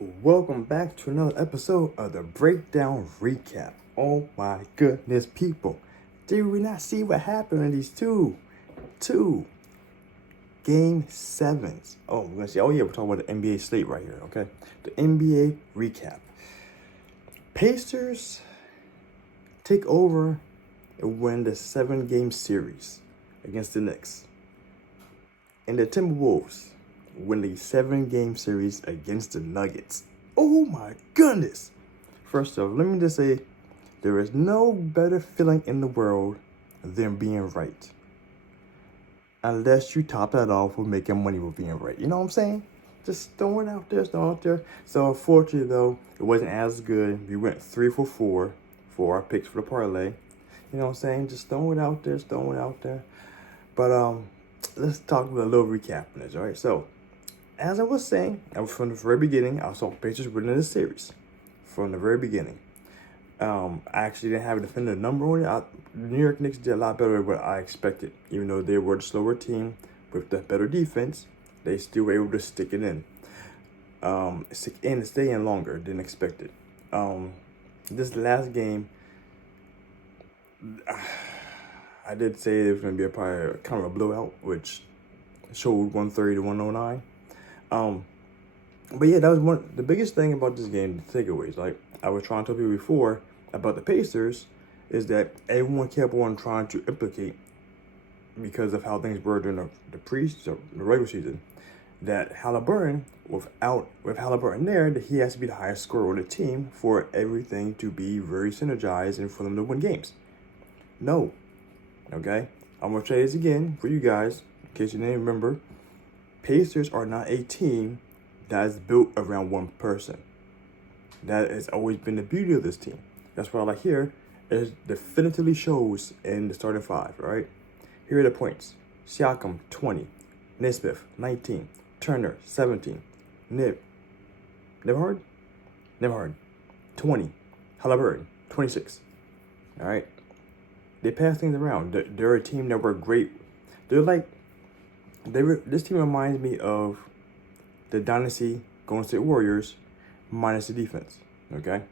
Welcome back to another episode of the Breakdown Recap. Oh my goodness, people. Did we not see what happened in these two game sevens? Oh, we're gonna see. Oh yeah, we're talking about the NBA slate right here, okay? The NBA recap. Pacers take over and win the 7-game series against the Knicks. And the Timberwolves win the 7-game series against the Nuggets. Oh my goodness! First off, let me just say, there is no better feeling in the world than being right. Unless you top that off with making money with being right. You know what I'm saying? Just throwing it out there, So unfortunately though, it wasn't as good. We went 3 for 4 for our picks for the parlay. You know what I'm saying? Just throwing it out there. But let's talk with a little recap on this, all right? So, as I was saying, from the very beginning, I saw Pacers winning this series. From the very beginning. I actually didn't have a definitive number on it. The New York Knicks did a lot better than what I expected. Even though they were the slower team with the better defense, they still were able to stick it in. Stick in and stay in longer than expected. This last game, I did say it was going to be probably kind of a blowout, which showed 130 to 109. But yeah, that was the biggest thing about this game, the takeaways. Like I was trying to tell people before about the Pacers, is that everyone kept on trying to implicate, because of how things were during the regular season, that Halliburton, with Halliburton there, that he has to be the highest scorer on the team for everything to be very synergized and for them to win games. No. Okay? I'm going to say this again for you guys, in case you didn't remember. Pacers are not a team that is built around one person. That has always been the beauty of this team. That's why I like here, it definitively shows in the starting five, right? Here are the points. Siakam, 20. Nesmith, 19. Turner, 17. Never heard. 20. Halliburton, 26. All right? They pass things around. They're a team that were great. This team reminds me of the Dynasty Golden State Warriors minus the defense, okay?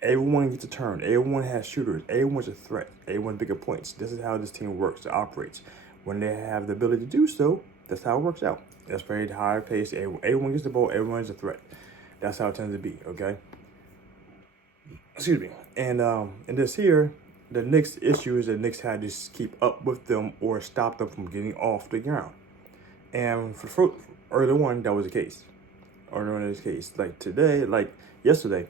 Everyone gets a turn. Everyone has shooters. Everyone's a threat. Everyone's bigger points. This is how this team works, it operates. When they have the ability to do so, that's how it works out. That's very high pace. Everyone gets the ball. Everyone's a threat. That's how it tends to be, okay? Excuse me. And this here, the Knicks issue is that the Knicks had to keep up with them or stop them from getting off the ground. And for early on, that was the case. Like today, like yesterday,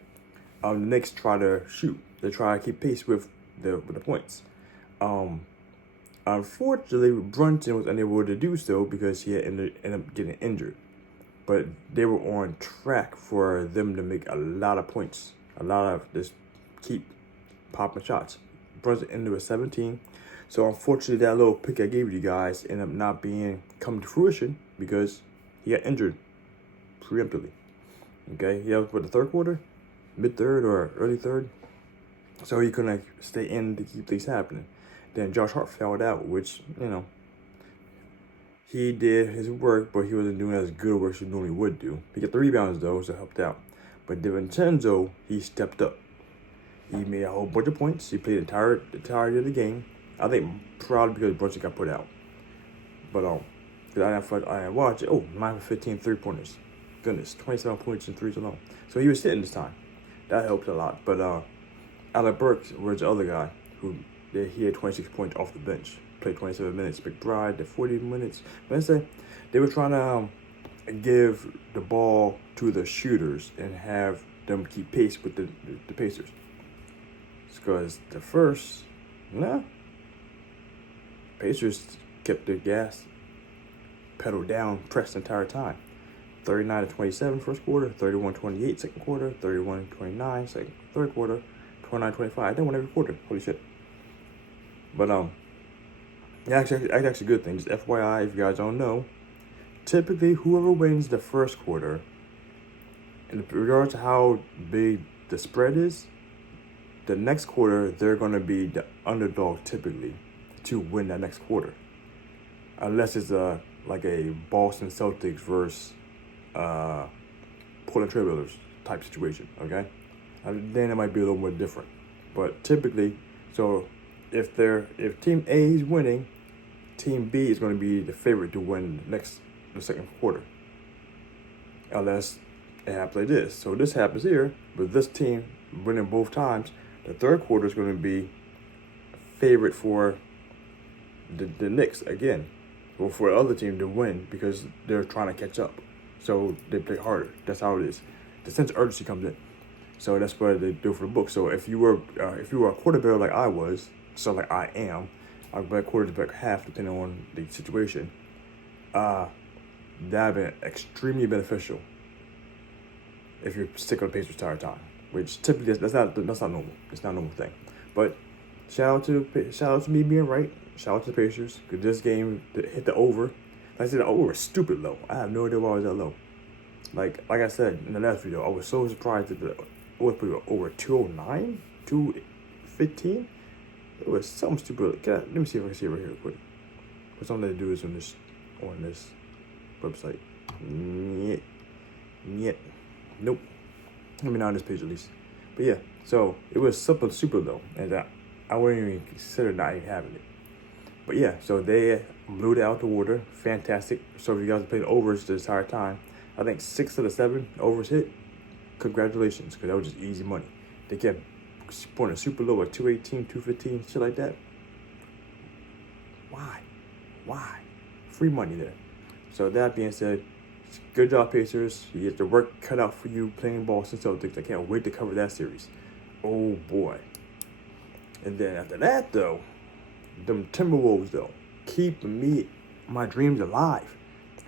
the Knicks try to shoot. They try to keep pace with the points. Unfortunately, Brunson was unable to do so because he had ended up getting injured. But they were on track for them to make a lot of points. A lot of just keep popping shots. Brunson ended with 17. So unfortunately, that little pick I gave you guys ended up not coming to fruition because he got injured preemptively. Okay, he was for the third quarter, mid-third or early third. So he couldn't stay in to keep things happening. Then Josh Hart fouled out, which, he did his work, but he wasn't doing as good work as he normally would do. He got the rebounds though, so it helped out. But DiVincenzo, he stepped up. He made a whole bunch of points. He played the entirety of the game. I think probably because Brunson got put out. But because I didn't watch it. Oh, 9 for 15 3-pointers. Goodness, 27 points and threes alone. So he was sitting this time. That helped a lot. But Alec Burks was the other guy he had 26 points off the bench. Played 27 minutes. McBride did 40 minutes. But I say they were trying to give the ball to the shooters and have them keep pace with the Pacers. Because the first, Pacers kept their gas pedal down, pressed the entire time. 39 to 27 first quarter, 31-28 second quarter, 31-29 third quarter, 29-25. They won every quarter. Holy shit. But actually a good thing. Just FYI, if you guys don't know, typically whoever wins the first quarter, in regards to how big the spread is, the next quarter they're going to be the underdog typically to win that next quarter, unless it's like a Boston Celtics versus Portland Trailblazers type situation, okay? Then it might be a little more different. But typically, so if Team A is winning, Team B is going to be the favorite to win the second quarter. Unless it happens like this. So this happens here, with this team winning both times, the third quarter is going to be favorite for the Knicks again, or for the other team to win because they're trying to catch up. So they play harder. That's how it is. The sense of urgency comes in. So that's what they do for the book. So if you were a quarterback like I was, so like I am, I'll bet quarterback half depending on the situation. That have been extremely beneficial if you stick on the Pacers entire time, which typically that's not normal. It's not a normal thing. But shout out to me being right. Shout out to the Pacers because this game hit the over. Like I said, the over was stupid low. I have no idea why it was that low. Like I said in the last video, I was so surprised that it was over 209, 215. It was something stupid. Let me see if I can see it right here real quick. What's something to do is on this website. Yet. Nope. Let me not on this page at least. But yeah, so it was super, super low. And I wouldn't even consider not even having it. But yeah, so they blew it out the water. Fantastic. So if you guys played overs the entire time, I think 6 of the 7 overs hit. Congratulations, because that was just easy money. They kept putting a super low at 218, 215, shit like that. Why? Free money there. So that being said, good job, Pacers. You get the work cut out for you playing Boston Celtics. I can't wait to cover that series. Oh boy. And then after that though, them Timberwolves though, keeping my dreams alive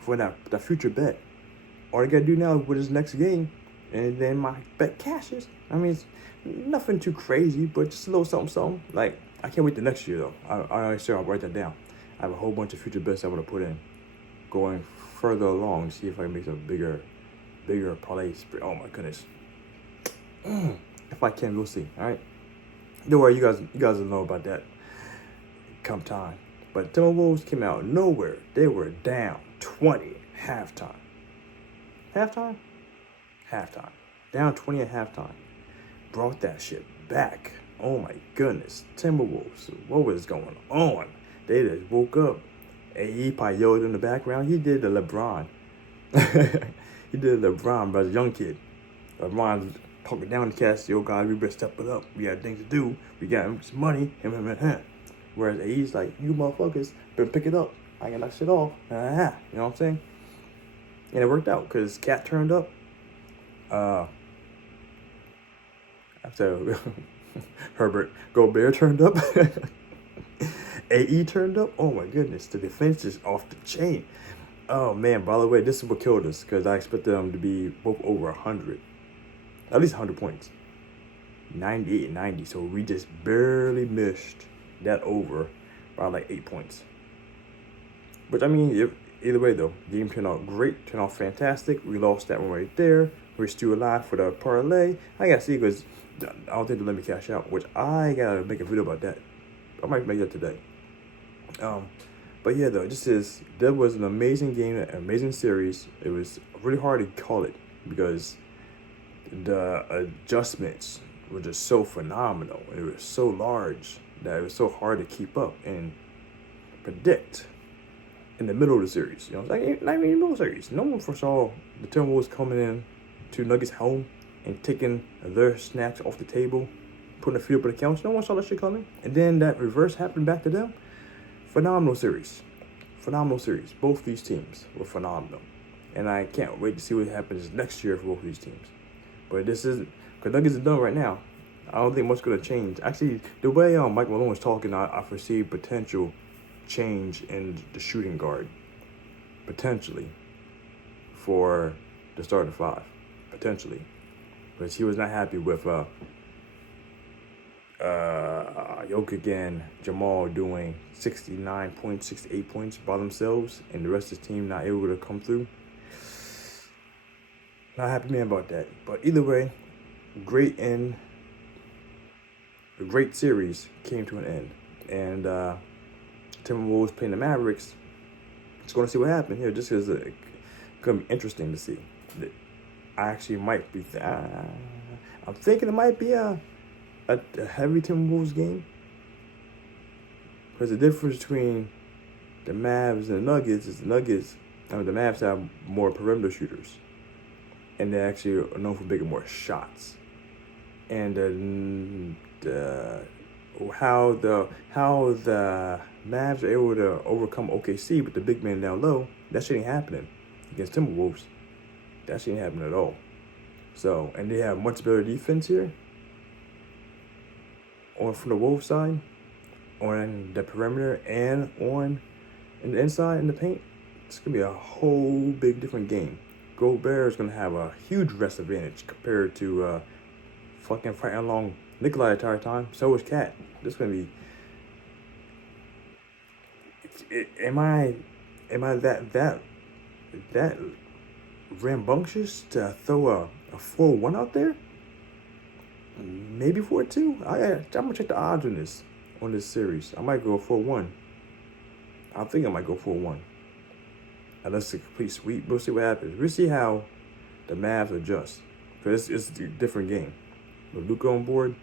for that future bet. All I gotta do now is win this next game, and then my bet cashes. I mean, it's nothing too crazy, but just a little something. Like, I can't wait the next year though. I'll write that down. I have a whole bunch of future bets I want to put in, going further along, see if I can make some bigger parlays. Oh my goodness. If I can, we'll see. All right. Don't worry, you guys will know about that come time. But Timberwolves came out of nowhere. They were down 20 at halftime. Down 20 at halftime. Brought that shit back. Oh my goodness. Timberwolves. What was going on? They just woke up. And he probably yelled in the background. He did the LeBron. He did the LeBron, but as a young kid. LeBron's talking down the cast. Yo, guys, we better step it up. We got things to do. We got some money. Whereas he's like, you motherfuckers better pick it up. I got that shit off. You know what I'm saying? And it worked out because Cat turned up. After Herbert Gobert turned up. AE turned up. Oh my goodness, the defense is off the chain. Oh man, by the way, this is what killed us because I expected them to be both over 100. At least 100 points. 98 and 90. So we just barely missed that over by like 8 points. But I mean, either way though, game turned out great, turned out fantastic. We lost that one right there. We're still alive for the parlay. I gotta see because I don't think they'll let me cash out, which I gotta make a video about that. I might make that today. But yeah, though, that was an amazing game, an amazing series. It was really hard to call it because the adjustments were just so phenomenal. It was so large that it was so hard to keep up and predict in the middle of the series. You know, like not even in the middle of the series. No one foresaw the Timberwolves coming in to Nuggets home and taking their snacks off the table, putting their feet up on the couch. No one saw that shit coming. And then that reverse happened back to them. Phenomenal series. Both these teams were phenomenal. And I can't wait to see what happens next year for both of these teams. But this is, because Nuggets is done right now. I don't think much is going to change. Actually, the way Mike Malone was talking, I foresee potential change in the shooting guard. Potentially. For the starting five. Potentially. Because he was not happy with Jokic and Jamal doing 69 points, 68 points by themselves, and the rest of the team not able to come through. Not happy man about that. But either way, a great series came to an end. And Timberwolves playing the Mavericks. Just going to see what happened here. Just because it's going to be interesting to see. I actually might be. I'm thinking it might be a heavy Timberwolves game. Because the difference between the Mavs and the Nuggets is the Mavs have more perimeter shooters, and they actually are known for making more shots. And how the Mavs are able to overcome OKC with the big man down low, that shit ain't happening against Timberwolves. That shit ain't happening at all. So, and they have much better defense here from the Wolves side, on the perimeter and on in the inside in the paint. It's gonna be a whole big different game. Gobert is gonna have a huge rest advantage compared to fucking fighting along Nikolai the entire time. So is Cat. This is gonna be. Am I that rambunctious to throw a 4-1 out there? Maybe 4-2. I'm gonna check the odds on this series. I might go 4-1. I think I might go 4-1. Unless it's a complete sweep. We'll see what happens. We'll see how the Mavs adjust. Because it's a different game. With Luka on board,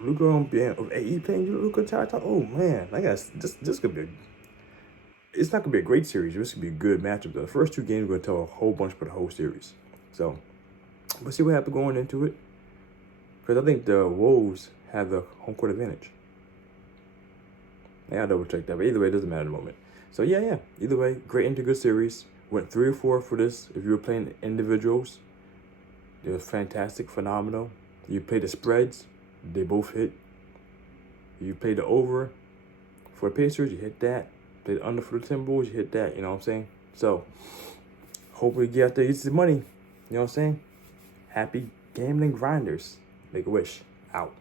Luka on AE playing Luka entire time. Oh man, I guess this could be. It's not gonna be a great series. This could be a good matchup. The first two games are gonna tell a whole bunch for the whole series. So we'll see what happens going into it. Because I think the Wolves have the home court advantage. I gotta double check that, but either way, it doesn't matter at the moment. So yeah. Either way, great into good series. Went 3 or 4 for this. If you were playing individuals, it was fantastic, phenomenal. You played the spreads, they both hit. You played the over for the Pacers, you hit that. Played the under for the Timberwolves, you hit that. You know what I'm saying? So hopefully get out there, get some money. You know what I'm saying? Happy gambling grinders. Make a wish. Out.